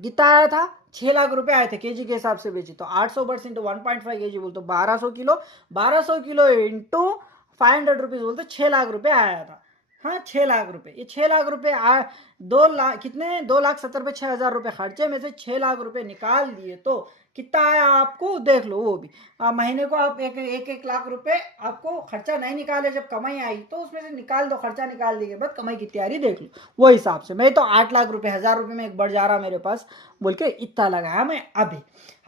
कितना आया था? 6 लाख रुपए आए थे केजी के हिसाब से बेची, तो 800 इंटू 1.5 kg बोल तो 1200 किलो, 1200 किलो इंटू 500 रुपीज बोल तो 6 लाख रुपए आया था। हाँ 6 लाख रुपए, ये 6 लाख रुपए 2 लाख कितने, 2 लाख 70 पे 6,000 रुपये खर्चे में से 6 लाख रुपए निकाल दिए, तो कितना आया आपको देख लो वो भी। महीने को आप एक लाख रुपए आपको खर्चा नहीं निकाले, जब कमाई आई तो उसमें से निकाल दो, खर्चा निकाल दिए बाद कमाई की तैयारी देख लो वो हिसाब से। मैं तो 8 लाख रुपए 1,000 रुपये में एक बढ़ जा रहा मेरे पास बोल के इतना लगाया मैं अभी।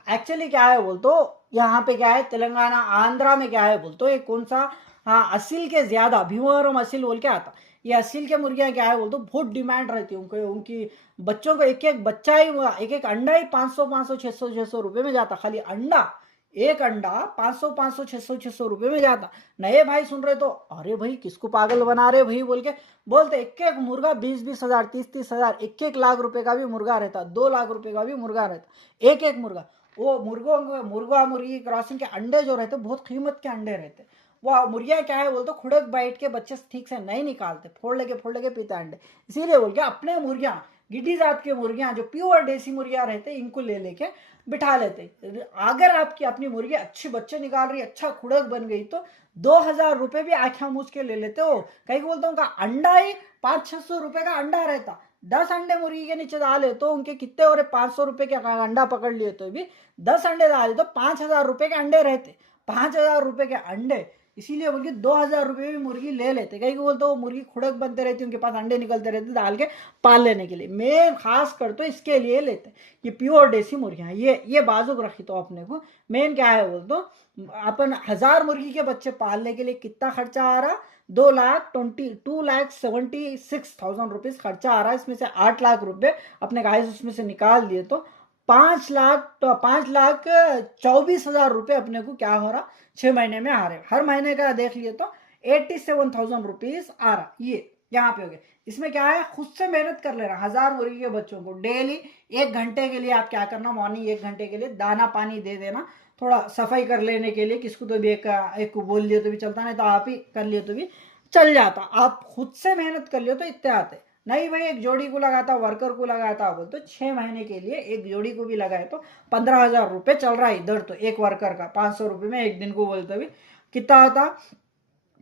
एक्चुअली क्या है बोल तो यहाँ पे क्या है, तेलंगाना आंध्रा में क्या है बोल तो ये कौन सा, हाँ असील के ज्यादा, भीमवरम असील बोल के आता। ये असील के मुर्गियां क्या है बोल तो बहुत डिमांड रहती है उनको, उनकी बच्चों को एक एक बच्चा ही, एक एक अंडा ही 500 600 रुपए में जाता, खाली अंडा, एक अंडा 500 600 रुपए में जाता। नए भाई सुन रहे तो अरे भाई किसको पागल बना रहे भाई बोल के बोलते, एक एक मुर्गा 20 20 हजार 30 30 हजार, एक लाख रुपए का भी मुर्गा रहता, 2 लाख रुपए का भी मुर्गा रहता, एक एक मुर्गा। वो मुर्गा मुर्गी क्रॉसिंग के अंडे जो रहते बहुत कीमत के अंडे रहते। वो मुर्गियाँ क्या है बोलते खुड़क बैठ के बच्चे ठीक से नहीं निकालते, फोड़ लेके पीते अंडे, इसीलिए बोल के अपने मुर्गियाँ गिड्डी जात की मुर्गियाँ जो प्योर देसी मुर्गियाँ रहते इनको ले लेके बिठा लेते। अगर आपकी अपनी मुर्गी अच्छे बच्चे निकाल रही, अच्छा खुड़क बन गई, तो 2,000 रुपये भी आँखें मूझ के ले लेते हो। कहीं बोलता हूँ अंडा ही 500 600 रुपये का अंडा रहता, 10 अंडे मुर्गी के नीचे डाले तो उनके कितने हो रहे, 500 रुपये के अंडा पकड़ लिए तो भी 10 अंडे डाले तो 5,000 रुपये के अंडे रहते, 5,000 रुपये के अंडे। इसीलिए बोल के 2,000 रुपये भी मुर्गी ले लेते, कहीं को बोलते वो मुर्गी खुड़क बनते रहती, उनके पास अंडे निकलते रहते डाल के पाल लेने के लिए, मैं खास कर तो इसके लिए लेते। ये प्योर देसी मुर्गियाँ, ये बाजुक रखी तो अपने को मेन क्या है बोल तो अपन 1,000 मुर्गी के बच्चे पालने के लिए कितना खर्चा आ रहा, 2,76,000 रुपीज खर्चा आ रहा है। इसमें से 8 लाख रुपए अपने गाइस उसमें से निकाल दिए तो 5,24,000 रुपये अपने को क्या हो रहा, 6 महीने में आ रहे। हर महीने का देख लिए तो 87,000 रुपीज आ रहा, ये यहाँ पे हो गया। इसमें क्या है, खुद से मेहनत कर ले रहा, 1,000 मुर्गी के बच्चों को डेली 1 घंटे के लिए आप क्या करना, मॉर्निंग 1 घंटे के लिए दाना पानी दे देना, थोड़ा सफाई कर लेने के लिए, किसको तो भी एक को बोल लिए तो भी चलता, नहीं तो आप ही कर लिए तो भी चल जाता। आप खुद से मेहनत कर लियो तो इतने आते नहीं भाई, एक जोड़ी को लगाता, वर्कर को लगाता बोल तो 6 महीने के लिए एक जोड़ी को भी लगाए तो 15,000 रुपये चल रहा है इधर, तो एक वर्कर का 500 रुपये में एक दिन को बोलते भी कितना होता,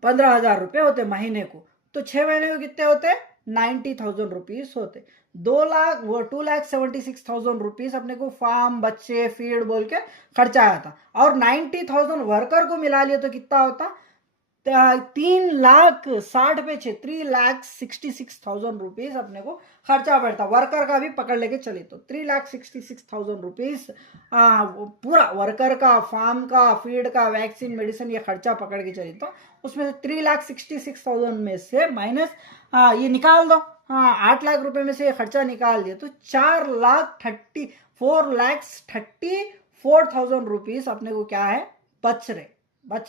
15,000 रुपये होते महीने को, तो 6 महीने को कितने होते, 90,000 रुपीज होते। 2,76,000 अपने को फार्म बच्चे फीड बोल के खर्चा आया था, और 90,000 वर्कर को मिला लिए तो कितना होता, 3,60,000 पे 3,66,000 अपने को खर्चा पड़ता। वर्कर का भी पकड़ लेके चले तो 3,66,000 पूरा वर्कर का, फार्म का, फीड का, वैक्सीन मेडिसिन ये खर्चा पकड़ के चले तो उसमें से 3,66,000 में से माइनस ये निकाल दो, 8 लाख रुपए में से ये खर्चा निकाल दिया तो 4,34,34,000 अपने को क्या है बच रहे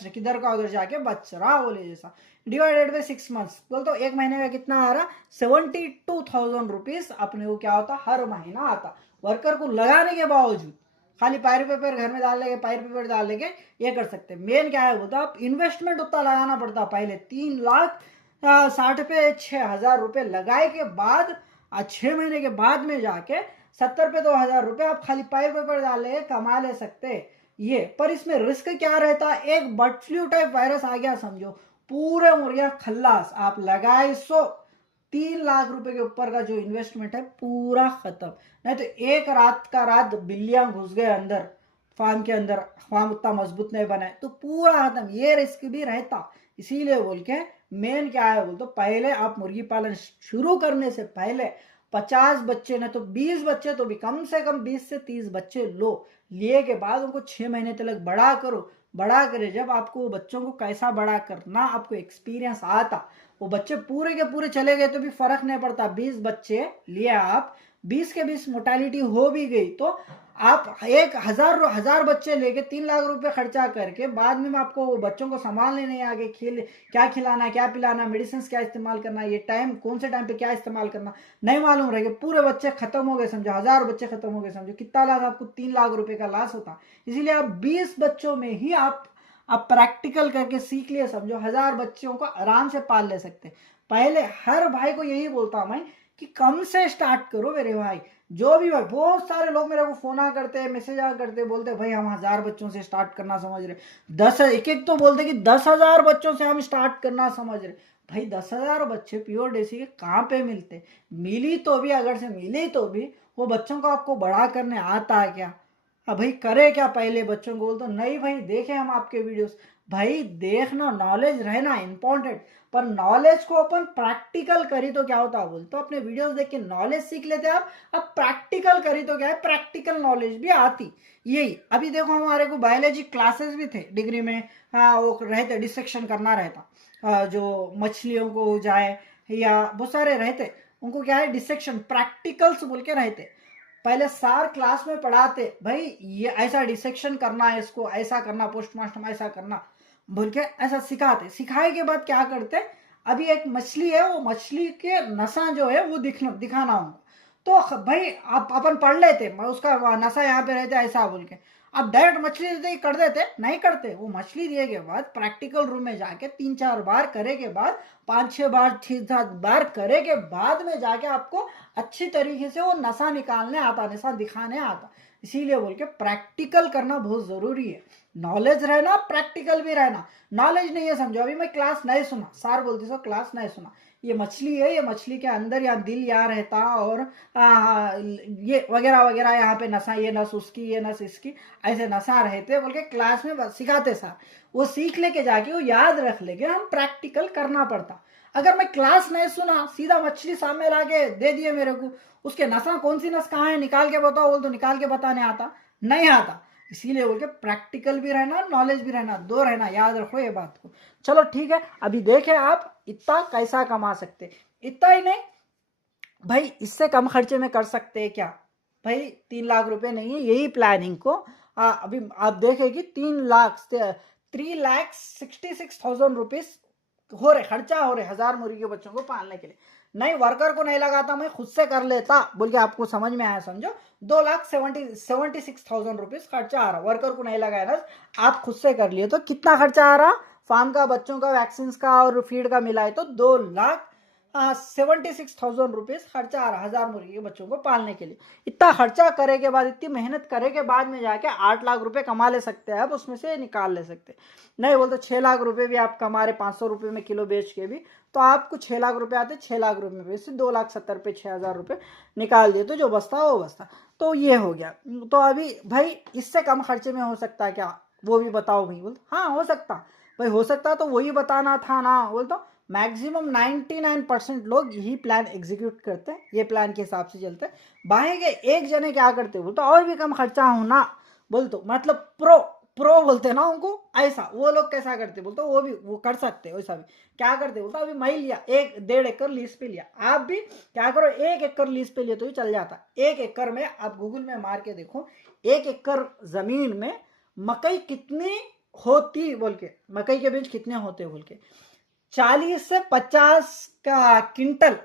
किधर का उधर जाके बच रहा बोले जैसा, डिवाइडेड बाई 6 मंथ्स बोल तो एक महीने का कितना आ रहा, 72,000 अपने को क्या होता हर महीना आता। वर्कर को लगाने के बावजूद खाली पायर पेपर घर में डाल लेके, पायर पेपर डाल लेके ये कर सकते। मेन क्या है बोलता आप इन्वेस्टमेंट उतना लगाना पड़ता, पहले 3,60,000 पे 6,000 रुपये लगाए के बाद 6 महीने के बाद में जाके 70 पे 2,000 रुपये आप खाली पायर पेपर डाल ले कमा ले सकते ये। पर इसमें रिस्क क्या रहता, एक बर्ड फ्लू टाइप वायरस आ गया समझो, पूरे मुर्गियां खल्लास, आप लगाए 3 लाख रुपए के ऊपर का जो इन्वेस्टमेंट है पूरा खत्म। नहीं तो एक रात का रात बिल्लियां घुस गए अंदर फार्म के अंदर, फार्म उतना मजबूत नहीं बनाए तो पूरा खत्म, ये रिस्क भी रहता। इसीलिए बोल के मेन क्या है बोल तो पहले आप मुर्गी पालन शुरू करने से पहले 50 बच्चे न तो 20 बच्चे तो भी कम से कम 20 से 30 बच्चे लो, लिए के बाद उनको 6 महीने तक बड़ा करो। बड़ा करे जब आपको बच्चों को कैसा बड़ा करना आपको एक्सपीरियंस आता, वो बच्चे पूरे के पूरे चले गए तो भी फर्क नहीं पड़ता। 20 बच्चे लिए आप, 20 के 20 मोर्टेलिटी हो भी गई तो आप एक हजार बच्चे लेके 3 लाख रुपए खर्चा करके बाद में आपको वो बच्चों को संभालने नहीं आगे, क्या खिलाना, क्या पिलाना, मेडिसिन क्या इस्तेमाल करना, ये टाइम कौन से टाइम पे क्या इस्तेमाल करना नहीं मालूम रह गया, पूरे बच्चे खत्म हो गए समझो, 1000 बच्चे खत्म हो गए समझो, कितना लाख आपको, 3 लाख रुपए का लॉस होता। इसीलिए आप 20 बच्चों में ही आप प्रैक्टिकल करके सीख लिए समझो, 1000 बच्चों को आराम से पाल ले सकते। पहले हर भाई को यही बोलता हूं मैं कि कम से स्टार्ट करो मेरे भाई, जो भी भाई, बहुत सारे लोग मेरे को फोन आ करते हैं, मैसेज आ करते, बोलते भाई हम 1000 बच्चों से स्टार्ट करना समझ रहे, 10 एक एक तो बोलते कि 10,000 बच्चों से हम स्टार्ट करना समझ रहे। भाई 10,000 बच्चे प्योर देसी के कहाँ पे मिलते, मिली तो भी, अगर से मिली तो भी वो बच्चों को आपको बड़ा करने आता है क्या? अब भाई करे क्या, पहले बच्चों को बोल तो नहीं भाई देखे हम आपके वीडियोस, भाई देखना, नॉलेज रहना इंपॉर्टेंट, पर नॉलेज को अपन प्रैक्टिकल करी तो क्या होता बोल तो अपने वीडियोस देख के नॉलेज सीख लेते आप, अब प्रैक्टिकल करी तो क्या है, प्रैक्टिकल नॉलेज भी आती। यही अभी देखो हमारे को बायोलॉजी क्लासेस भी थे डिग्री में, हाँ वो रहते डिसेक्शन करना रहता, जो मछलियों को जाए या बहुत सारे रहते, उनको क्या है डिसेक्शन प्रैक्टिकल्स बोल के रहते। पहले सार क्लास में पढ़ाते भाई ये ऐसा डिसेक्शन करना है, इसको ऐसा करना, पोस्टमार्टम ऐसा करना बोल के ऐसा सिखाते। सिखाए के बाद क्या करते, अभी एक मछली है, वो मछली के नसा जो है वो दिखाना उनको, तो भाई आप अपन पढ़ लेते उसका नशा यहाँ पे रहता है ऐसा बोल के, अब डायरेक्ट मछली देते ही कर देते, नहीं करते, वो मछली दिए के बाद प्रैक्टिकल रूम में जाके 3-4 बार करे के बाद, 5-6 बार 6-7 बार करे के बाद में जाके आपको अच्छी तरीके से वो नशा निकालने आता, नशा दिखाने आता। इसीलिए बोल के प्रैक्टिकल करना बहुत जरूरी है, नॉलेज रहना, प्रैक्टिकल भी रहना। नॉलेज नहीं है समझो, अभी मैं क्लास नहीं सुना, सार बोलती सो क्लास नहीं सुना, ये मछली है, ये मछली के अंदर या दिल यहाँ रहता और ये वगैरह वगैरह, यहाँ पे नशा, ये नस उसकी, ये नस इसकी, ऐसे नशा रहते बोल के क्लास में सिखाते सर, वो सीख लेके जाके वो याद रख लेके हम प्रैक्टिकल करना पड़ता। अगर मैं क्लास नहीं सुना, सीधा मछली सामने ला के दे दिए मेरे को, उसके नसा कौन सी नस कहाँ है निकाल के बताओ बोल तो निकाल के बताने आता नहीं आता। इसीलिए बोल के प्रैक्टिकल भी रहना, नॉलेज भी रहना, दो रहना, याद रखो ये बात को। चलो ठीक है, अभी देखे आप इतना कैसा कमा सकते, इतना ही नहीं भाई, इससे कम खर्चे में कर सकते हैं क्या भाई, 3 लाख रुपए नहीं है, यही प्लानिंग को अभी आप देखे कि 3,66,000 रुपीज हो रहे, खर्चा हो रहे 1000 मुर्गी के बच्चों को पालने के लिए। नहीं वर्कर को नहीं लगाता, मैं खुद से कर लेता बोल के आपको समझ में आया समझो, 2,76,000 रुपीज खर्चा आ रहा, वर्कर को नहीं लगाया ना, आप खुद से कर लिए तो कितना खर्चा आ रहा, फार्म का, बच्चों का, वैक्सीन का और फीड का मिलाए तो 2,76,000 रुपीज खर्चा आ रहा 1000 मुर्गी के बच्चों को पालने के लिए। इतना खर्चा करे के बाद, इतनी मेहनत करे के बाद में जाके 8 लाख रुपए कमा ले सकते हैं, आप उसमें से निकाल ले सकते। नहीं बोलते 6 लाख रुपए भी आप कमा रहे 500 रुपए में किलो बेच के भी, तो आपको 6 लाख रुपए आते, 6 लाख रुपए में बेच 2,70,000 पे 6,000 रुपए निकाल दिए तो जो बचता वो बचता। तो ये हो गया। तो अभी भाई इससे कम खर्चे में हो सकता है क्या, वो भी बताओ भाई। बोल हाँ हो सकता भाई, हो सकता तो वही बताना था ना। बोल तो मैक्सिमम 99% लोग यही प्लान एग्जीक्यूट करते हैं, ये प्लान के हिसाब से चलते हैं। बाहे के एक जने क्या करते बोल तो और भी कम खर्चा होना बोल तो, मतलब प्रो बोलते हैं ना उनको, ऐसा वो लोग कैसा करते बोलते, वो भी वो कर सकते हैं वैसा भी। क्या करते बोलते, अभी मैं लिया 1-1.5 एकड़ लीज पे लिया, आप भी क्या करो 1 एकड़ लीज पे लिया तो ही चल जाता। 1 एकड़ में आप गूगल में मार के देखो, 1 एकड़ जमीन में मकई कितनी होती बोल के, मकई के बीज कितने होते बोल के, 40 से 50 का क्विंटल,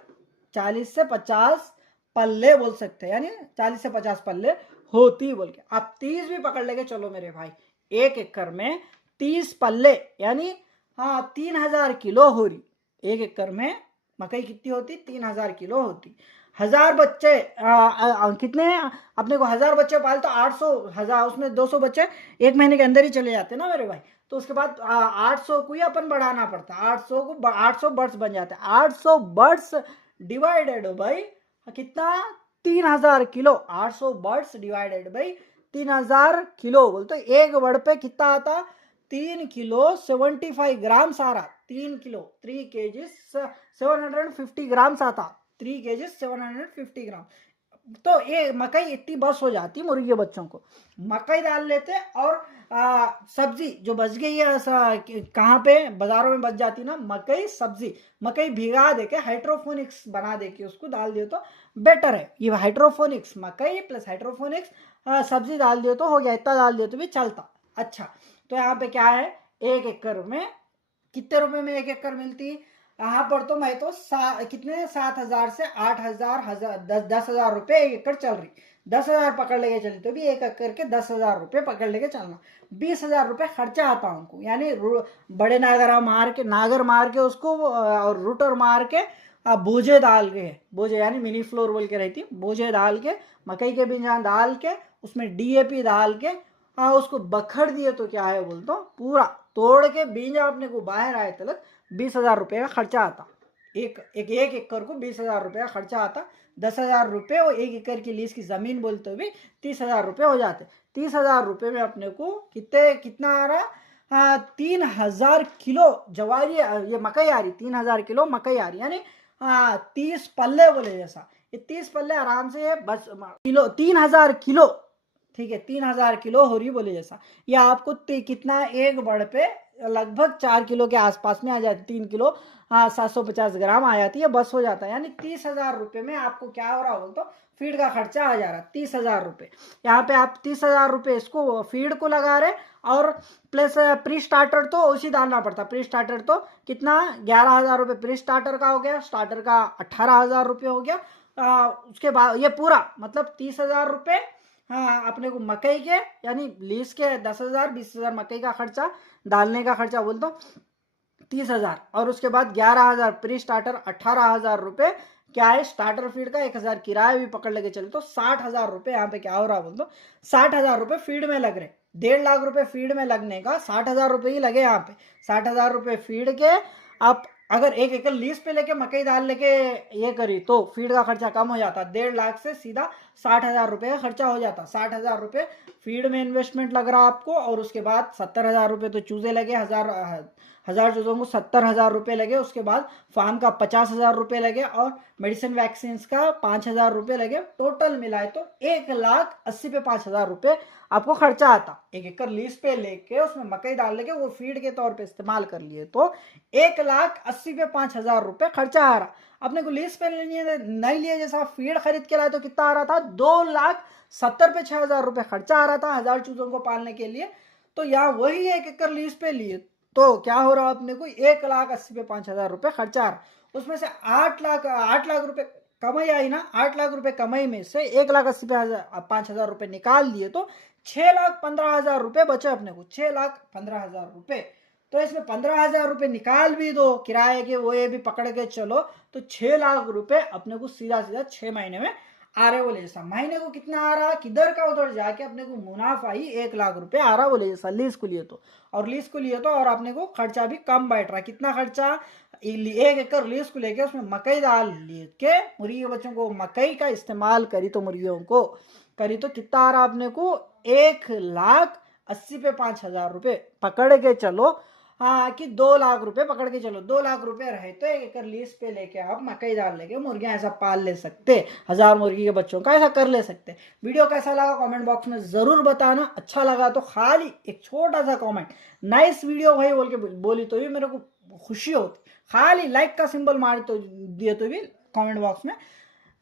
40 से 50 पल्ले बोल सकते हैं, यानी 40 से 50 पल्ले होती बोल के। आप 30 भी पकड़ लेके चलो मेरे भाई, 1 एकड़ में 30 पल्ले यानी 3,000 किलो हो रही। 1 एकड़ में मकई कितनी होती, 3,000 किलो होती। 1000 बच्चे कितने अपने को 1000 बच्चे पाल तो 800 उसमें 200 बच्चे 1 महीने के अंदर ही चले जाते ना मेरे भाई। तो उसके बाद 800 को ही अपन बढ़ाना पड़ता, 800 को 800 बर्ड्स बन जाते हैं। 800 बर्ड्स डिवाइडेड भाई कितना, 3,000 किलो। 800 बर्ड्स डिवाइडेड भाई 3,000 किलो बोल तो एक बर्ड पे कितना आता, 3 किलो 75 ग्राम सारा, 3 किलो 3 kg 750 ग्राम आता, 3 kg 750 ग्राम। तो ये मकई इतनी बस हो जाती मुर्गी के बच्चों को, मकई डाल लेते और सब्जी जो बच गई है कहाँ पे बाजारों में बच जाती ना, मकई सब्जी, मकई भिगा देके हाइड्रोफोनिक्स बना देके उसको डाल दिए तो बेटर है। ये हाइड्रोफोनिक्स मकई प्लस हाइड्रोफोनिक्स सब्जी डाल दियो तो हो गया, इतना डाल दियो तो भी चलता। अच्छा, तो यहाँ पे क्या है, 1 एकड़ में कितने रुपए में 1 एकड़ मिलती? यहाँ पर तो मैं तो कितने 7,000 से 8,000 10,000 रुपये 1 एकड़ चल रही। 10,000 पकड़ लेके चली तो भी 1 एकड़ के 10,000 रुपये पकड़ लेके चलना। 20,000 रुपये खर्चा आता उनको, यानी बड़े नागर मार के उसको और रूटर मार के बोझे डाल के, बोझे यानी मिनी फ्लोर बोल के रहती, बोझे डाल के मकई के बीजा डाल के उसमें DAP डाल के उसको बखड़ दिए तो क्या है बोल तो पूरा तोड़ के बीजा अपने को बाहर आए तलक 20,000 रुपये का खर्चा आता। एक एकड़ को 20,000 रुपये का खर्चा आता। 10,000 रुपये और 1 एकड़ की लीज की जमीन बोलते हुए 30,000 रुपये हो जाते। 30,000 रुपये में अपने को कितना आ रहा? 3,000 किलो जवारी, ये मकई आ रही, 3,000 किलो मकई आ रही, यानी 30 पल्ले बोले जैसा। ये 30 पल्ले आराम से बस किलो 3,000 किलो, ठीक है, 3,000 किलो हो रही बोले जैसा। ये आपको कितना एक बड़ पे लगभग 4 किलो के आसपास में आ जाती, 3 किलो 750 ग्राम आ जाती है, बस हो जाता है। यानी 30,000 रुपये में आपको क्या हो रहा हो तो फीड का खर्चा आ जा रहा, 30,000 रुपये। यहाँ पे आप 30,000 रुपये इसको फीड को लगा रहे, और प्लस प्री स्टार्टर तो उसी डालना पड़ता। प्री स्टार्टर तो कितना 11,000 रुपये प्री स्टार्टर का हो गया, स्टार्टर का 18,000 रुपये हो गया। उसके बाद ये पूरा मतलब 30,000 रुपये अपने को मकई के यानी लीज के 10,000 20,000 मकई का खर्चा, डालने का खर्चा बोल दो 30,000, और उसके बाद 11,000 प्री स्टार्टर, 18,000 रुपये क्या है स्टार्टर फीड का, 1,000 किराया भी पकड़ लेके चले तो 60,000 रुपये यहाँ पे क्या हो रहा बोल दो 60,000 रुपये फीड में लग रहे। 1.5 लाख रुपये फीड में लगने का 60,000 रुपये ही लगे यहाँ पे। 60,000 रुपये फीड के आप अगर 1 एकड़ लीज पे लेके मकई दाल लेके ये करी तो फीड का खर्चा कम हो जाता। 1.5 लाख से सीधा 60,000 रुपये का खर्चा हो जाता। 60,000 रुपये फीड में इन्वेस्टमेंट लग रहा आपको, और उसके बाद 70,000 रुपये तो चूजे लगे, हजार चूजों को 70,000 रुपये लगे। उसके बाद फार्म का 50,000 रुपये लगे, और मेडिसिन वैक्सीन का 5,000 रुपये लगे। टोटल मिलाए तो 1,80,000 पे 5,000 रुपये आपको खर्चा आता। 1 एकड़ लीज पे लेके उसमें मकई डाल लेके वो फीड के तौर पे इस्तेमाल कर लिए तो 1,80,000 पे 5,000 रुपये खर्चा आ रहा। अपने को लीज पे नहीं लिए जैसा फीड खरीद के लाए तो कितना आ रहा था 2,70,000 पे 6,000 रुपये खर्चा आ रहा था 1,000 चूजों को पालने के लिए। तो यहाँ वही 1 एकड़ लीज पे लिए तो क्या हो रहा अपने को 1,80,000 पे 5,000 रुपये खर्चा आ रहा। उसमें से 8 लाख रुपये कमाई आई ना, 8 लाख रुपये कमाई में से 1,80,000 पे 5,000 रुपये निकाल दिए तो 6,15,000 रुपये बचे अपने को, 6,15,000 रुपये। तो इसमें 15,000 रुपये निकाल भी दो किराए के, वो ये भी पकड़ के चलो तो 6 लाख रुपये अपने को सीधा 6 महीने में आ रहे बोले जैसा। महीने को कितना आ रहा किधर का उधर जाके अपने को मुनाफा ही 1 लाख रुपये आ रहा बोले जैसा लीज को लिए तो। और लीज को लिए तो और अपने को खर्चा भी कम बैठ रहा। कितना खर्चा 1 एकड़ लीज को लेके उसमें मकई डाल लिए के मुर्गी के बच्चों को मकई का इस्तेमाल करी तो मुर्गियों को करी तो कितना आ रहा अपने को 1,80,000 पे 5,000 रुपये पकड़ के चलो। कि 2 लाख रुपए पकड़ के चलो, 2 लाख रुपए रहे तो 1 एकड़ लीज पे लेके आप मकई डाल लेके मुर्गियां ऐसा पाल ले सकते, 1,000 मुर्गी के बच्चों का ऐसा कर ले सकते। वीडियो कैसा लगा कमेंट बॉक्स में जरूर बताना। अच्छा लगा तो खाली एक छोटा सा कमेंट नाइस वीडियो भाई बोल के बोली तो भी मेरे को खुशी होती। खाली लाइक का सिंबल मार तो दिए तो भी कमेंट बॉक्स में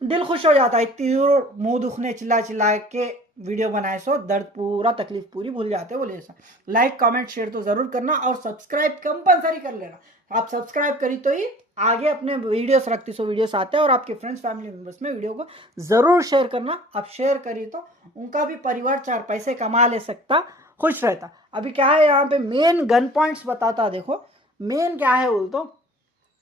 दिल खुश हो जाता है। इतनी दूर मुंह दुखने चिल्ला चिल्ला के वीडियो बनाए सो दर्द पूरा तकलीफ पूरी भूल जाते बोले ऐसा। लाइक कमेंट शेयर तो जरूर करना, और सब्सक्राइब कंपलसरी कर लेना। आप सब्सक्राइब करी तो ही आगे अपने वीडियोस रखती सो वीडियोस आते हैं, और आपके फ्रेंड्स फैमिली मेंबर्स में वीडियो को जरूर शेयर करना। आप शेयर करी तो उनका भी परिवार 4 पैसे कमा ले सकता, खुश रहता। अभी क्या है यहाँ पे मेन गन पॉइंट्स बताता, देखो मेन क्या है बोल तो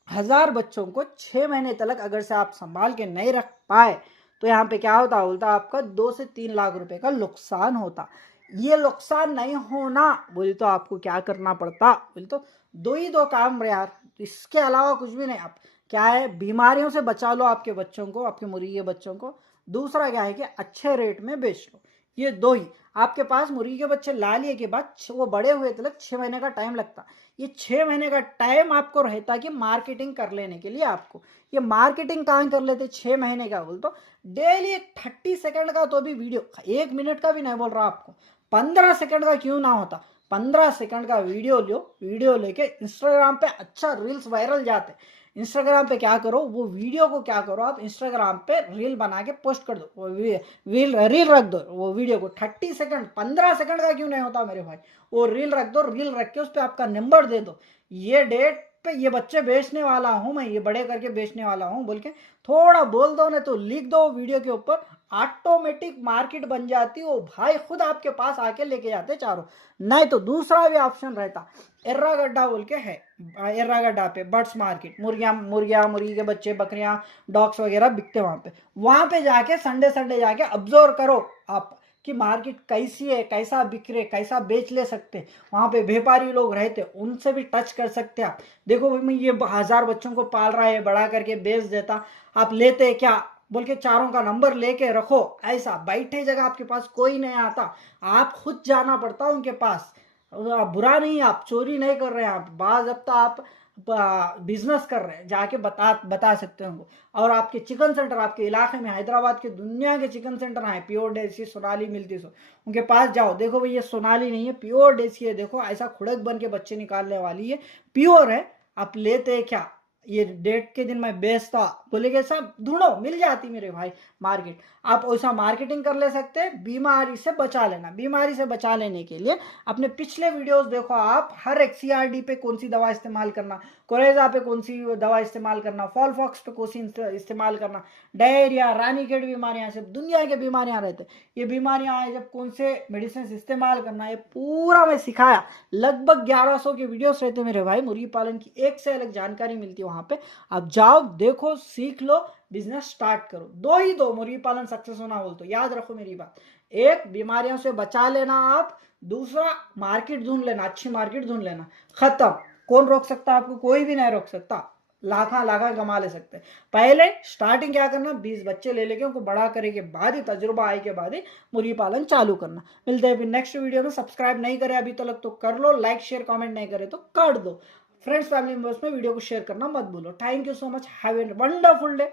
1,000 बच्चों को 6 महीने तक अगर से आप संभाल के नहीं रख पाए तो यहाँ पे क्या होता बोलता आपका 2 से 3 लाख रुपए का नुकसान होता। ये नुकसान नहीं होना बोली तो आपको क्या करना पड़ता बोली तो 2 ही काम यार, इसके अलावा कुछ भी नहीं। आप क्या है बीमारियों से बचा लो आपके बच्चों को, आपके मुर्गी के बच्चों को। दूसरा क्या है कि अच्छे रेट में बेच लो। ये 2 ही आपके पास मुर्गी के बच्चे ला लिए के बाद वो बड़े हुए तक 6 महीने का टाइम लगता। ये 6 महीने का टाइम आपको रहता कि मार्केटिंग कर लेने के लिए। आपको ये मार्केटिंग कहाँ कर लेते 6 महीने का बोल तो डेली 30 सेकंड का तो भी वीडियो, 1 मिनट का भी नहीं बोल रहा आपको, 15 सेकंड का क्यों ना होता, 15 सेकंड का वीडियो लो। वीडियो लेके इंस्टाग्राम पे अच्छा रील्स वायरल जाते, इंस्टाग्राम पे क्या करो, वो वीडियो को क्या करो आप इंस्टाग्राम पे रील बना के पोस्ट कर दो, वो रील रख दो, वो वीडियो को 30 सेकंड 15 सेकंड का क्यों नहीं होता मेरे भाई, वो रील रख दो, रील रख के उस पर आपका नंबर दे दो, ये डेट पे ये बच्चे बेचने वाला हूँ मैं, ये बड़े करके बेचने वाला हूँ बोल के थोड़ा बोल दो, नहीं तो लिख दो वीडियो के ऊपर, ऑटोमेटिक मार्केट बन जाती है, वो भाई खुद आपके पास आके लेके जाते चारों। नहीं तो दूसरा भी ऑप्शन रहता, एर्रागड्डा बोल के है, एर्रागड्डा पे बर्ड्स मार्केट, मुर्गी के बच्चे, बकरियां, डॉग्स वगैरह बिकते वहां पे जाके संडे संडे जाके ऑब्जर्व करो आप कि मार्केट कैसी है, कैसा बिक रहे, कैसा बेच ले सकते, वहां पे व्यापारी लोग रहते, उनसे भी टच कर सकते आप। देखो भाई मैं ये 1000 बच्चों को पाल रहा है, बड़ा करके बेच देता, आप लेते क्या बोल के चारों का नंबर लेके रखो, ऐसा बैठे जगह आपके पास कोई नहीं आता, आप खुद जाना पड़ता उनके पास। बुरा नहीं, आप चोरी नहीं कर रहे हैं, आप बाज अब तो आप बिजनेस कर रहे हैं, जाके बता सकते हैं उनको। और आपके चिकन सेंटर आपके इलाके में, हैदराबाद के दुनिया के चिकन सेंटर हैं, प्योर देसी सोनाली मिलती सो, उनके पास जाओ, देखो भाई ये सोनाली नहीं है, प्योर देसी है, देखो ऐसा खुड़क बन के बच्चे निकालने वाली है, प्योर है, आप लेते क्या, ये डेट के दिन मैं बेचता बोलेगे सब ढूंढो, मिल जाती मेरे भाई मार्केट। आप वैसा मार्केटिंग कर ले सकते हैं, बीमारी से बचा लेना। बीमारी से बचा लेने के लिए अपने पिछले वीडियोस देखो आप, हर एक सीआरडी पे कौन सी दवा इस्तेमाल करना, कोरेजा पे कौन सी दवा इस्तेमाल करना, फॉल फॉक्स पे कौन सी इस्तेमाल करना, डायरिया, रानीखेत बीमारियां, सब दुनिया की बीमारियां रहते, ये बीमारियां आए जब कौन से मेडिसिन इस्तेमाल करना, ये पूरा मैं सिखाया। लगभग 1100 के वीडियोस रहते मेरे भाई, मुर्गी पालन की एक से अलग जानकारी मिलती है वहां पे, आप जाओ देखो सीख लो, बिजनेस स्टार्ट करो। दो मुर्गी पालन सक्सेस होना बोल तो याद रखो मेरी बात, एक बीमारियों से बचा लेना आप, दूसरा मार्केट ढूंढ लेना, अच्छी मार्केट ढूंढ लेना, खत्म। कौन रोक सकता आपको, कोई भी नहीं रोक सकता, लाखा लाखा कमा ले सकते। पहले स्टार्टिंग क्या करना, 20 बच्चे ले लेके उनको बड़ा करे के बाद ही, तजुर्बा आए के बाद ही मुर्गी पालन चालू करना। मिलते हैं फिर नेक्स्ट वीडियो में। सब्सक्राइब नहीं करे अभी तक तो कर लो, लाइक शेयर कमेंट नहीं करे तो कर दो, फ्रेंड्स फैमिली मेंबर्स में वीडियो को शेयर करना मत भूलो। Thank you so much, have a wonderful day.